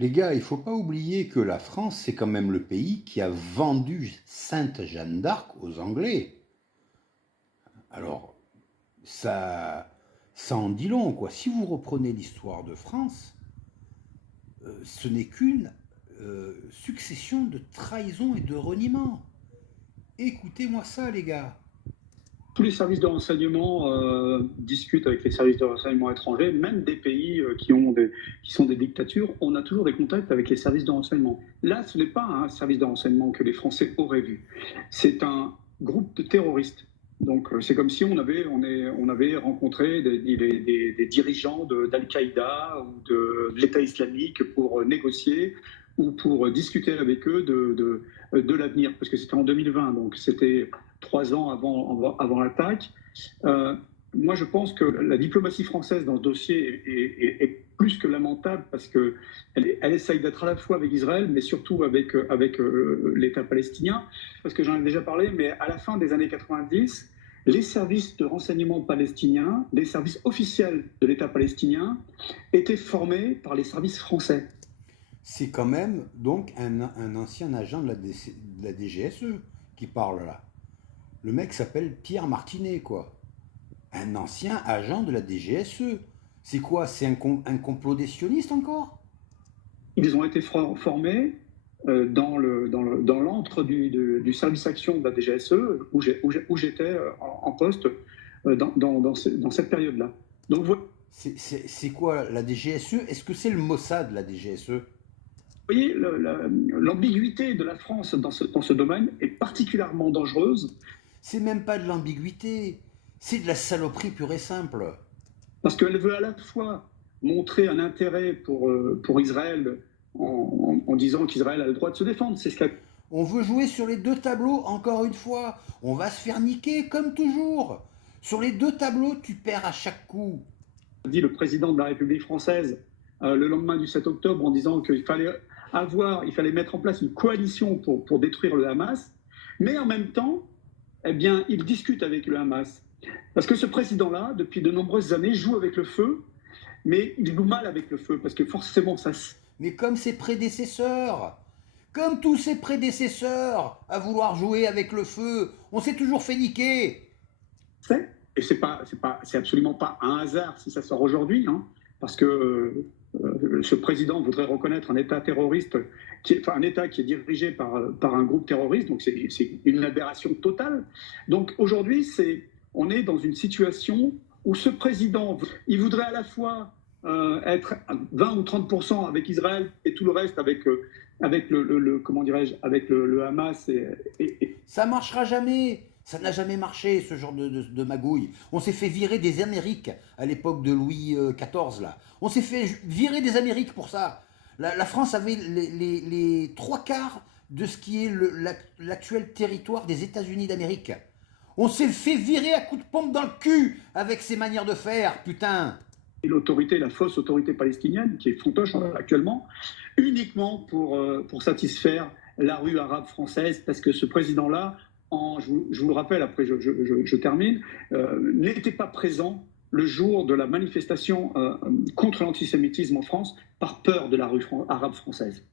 Les gars, il faut pas oublier que la France, c'est quand même le pays qui a vendu Sainte Jeanne d'Arc aux Anglais. Alors, ça, ça en dit long, quoi. Si vous reprenez l'histoire de France, ce n'est qu'une succession de trahisons et de reniements. Écoutez-moi ça, les gars. Tous les services de renseignement discutent avec les services de renseignement étrangers, même des pays qui sont des dictatures. On a toujours des contacts avec les services de renseignement. Là, ce n'est pas un service de renseignement que les Français auraient vu. C'est un groupe de terroristes. Donc, c'est comme si on avait rencontré des dirigeants d'Al-Qaïda ou de l'État islamique pour négocier ou pour discuter avec eux de l'avenir, parce que c'était en 2020, donc c'était 3 ans avant l'attaque. Euh, Moi, je pense que la diplomatie française dans ce dossier est plus que lamentable parce qu'elle essaye d'être à la fois avec Israël, mais surtout avec l'État palestinien. Parce que j'en ai déjà parlé, mais à la fin des années 90, les services de renseignement palestiniens, les services officiels de l'État palestinien, étaient formés par les services français. C'est quand même donc un ancien agent de la DGSE qui parle là. Le mec s'appelle Pierre Martinet, quoi. Un ancien agent de la DGSE. C'est quoi? C'est un complot des sionistes encore? Ils ont été formés dans l'antre du service action de la DGSE où j'étais en poste dans cette période-là. Donc, vous C'est quoi la DGSE? Est-ce que c'est le Mossad, la DGSE? voyez, l'ambiguïté de la France dans ce domaine est particulièrement dangereuse C'est même pas de l'ambiguïté. C'est de la saloperie pure et simple. parce qu'elle veut à la fois montrer un intérêt pour Israël en disant qu'Israël a le droit de se défendre. C'est ce qu'a On veut jouer sur les deux tableaux, encore une fois. On va se faire niquer, comme toujours. Sur les deux tableaux, tu perds à chaque coup. dit le président de la République française le lendemain du 7 octobre en disant il fallait mettre en place une coalition pour détruire le Hamas, mais en même temps, eh bien, il discute avec le Hamas. Parce que ce président-là, depuis de nombreuses années, joue avec le feu, mais il joue mal avec le feu, parce que forcément, ça se Mais comme ses prédécesseurs, comme tous ses prédécesseurs, à vouloir jouer avec le feu, on s'est toujours fait niquer. sait. Et c'est absolument pas un hasard si ça sort aujourd'hui, hein, parce que ce président voudrait reconnaître un État terroriste, un État qui est dirigé par un groupe terroriste, donc c'est une aberration totale. Donc aujourd'hui, on est dans une situation où ce président, il voudrait à la fois être à 20 ou 30% avec Israël et tout le reste avec comment dirais-je, avec le Hamas Ça marchera jamais. Ça n'a jamais marché, ce genre de magouille. On s'est fait virer des Amériques à l'époque de Louis XIV, là. On s'est fait virer des Amériques pour ça. La France avait les trois quarts de ce qui est l'actuel territoire des États-Unis d'Amérique. On s'est fait virer à coups de pompe dans le cul avec ces manières de faire, putain. la fausse autorité palestinienne, qui est fantoche actuellement, uniquement pour satisfaire la rue arabe française, parce que ce président-là, je vous le rappelle, après je termine, n'était pas présent le jour de la manifestation contre l'antisémitisme en France par peur de la rue arabe française.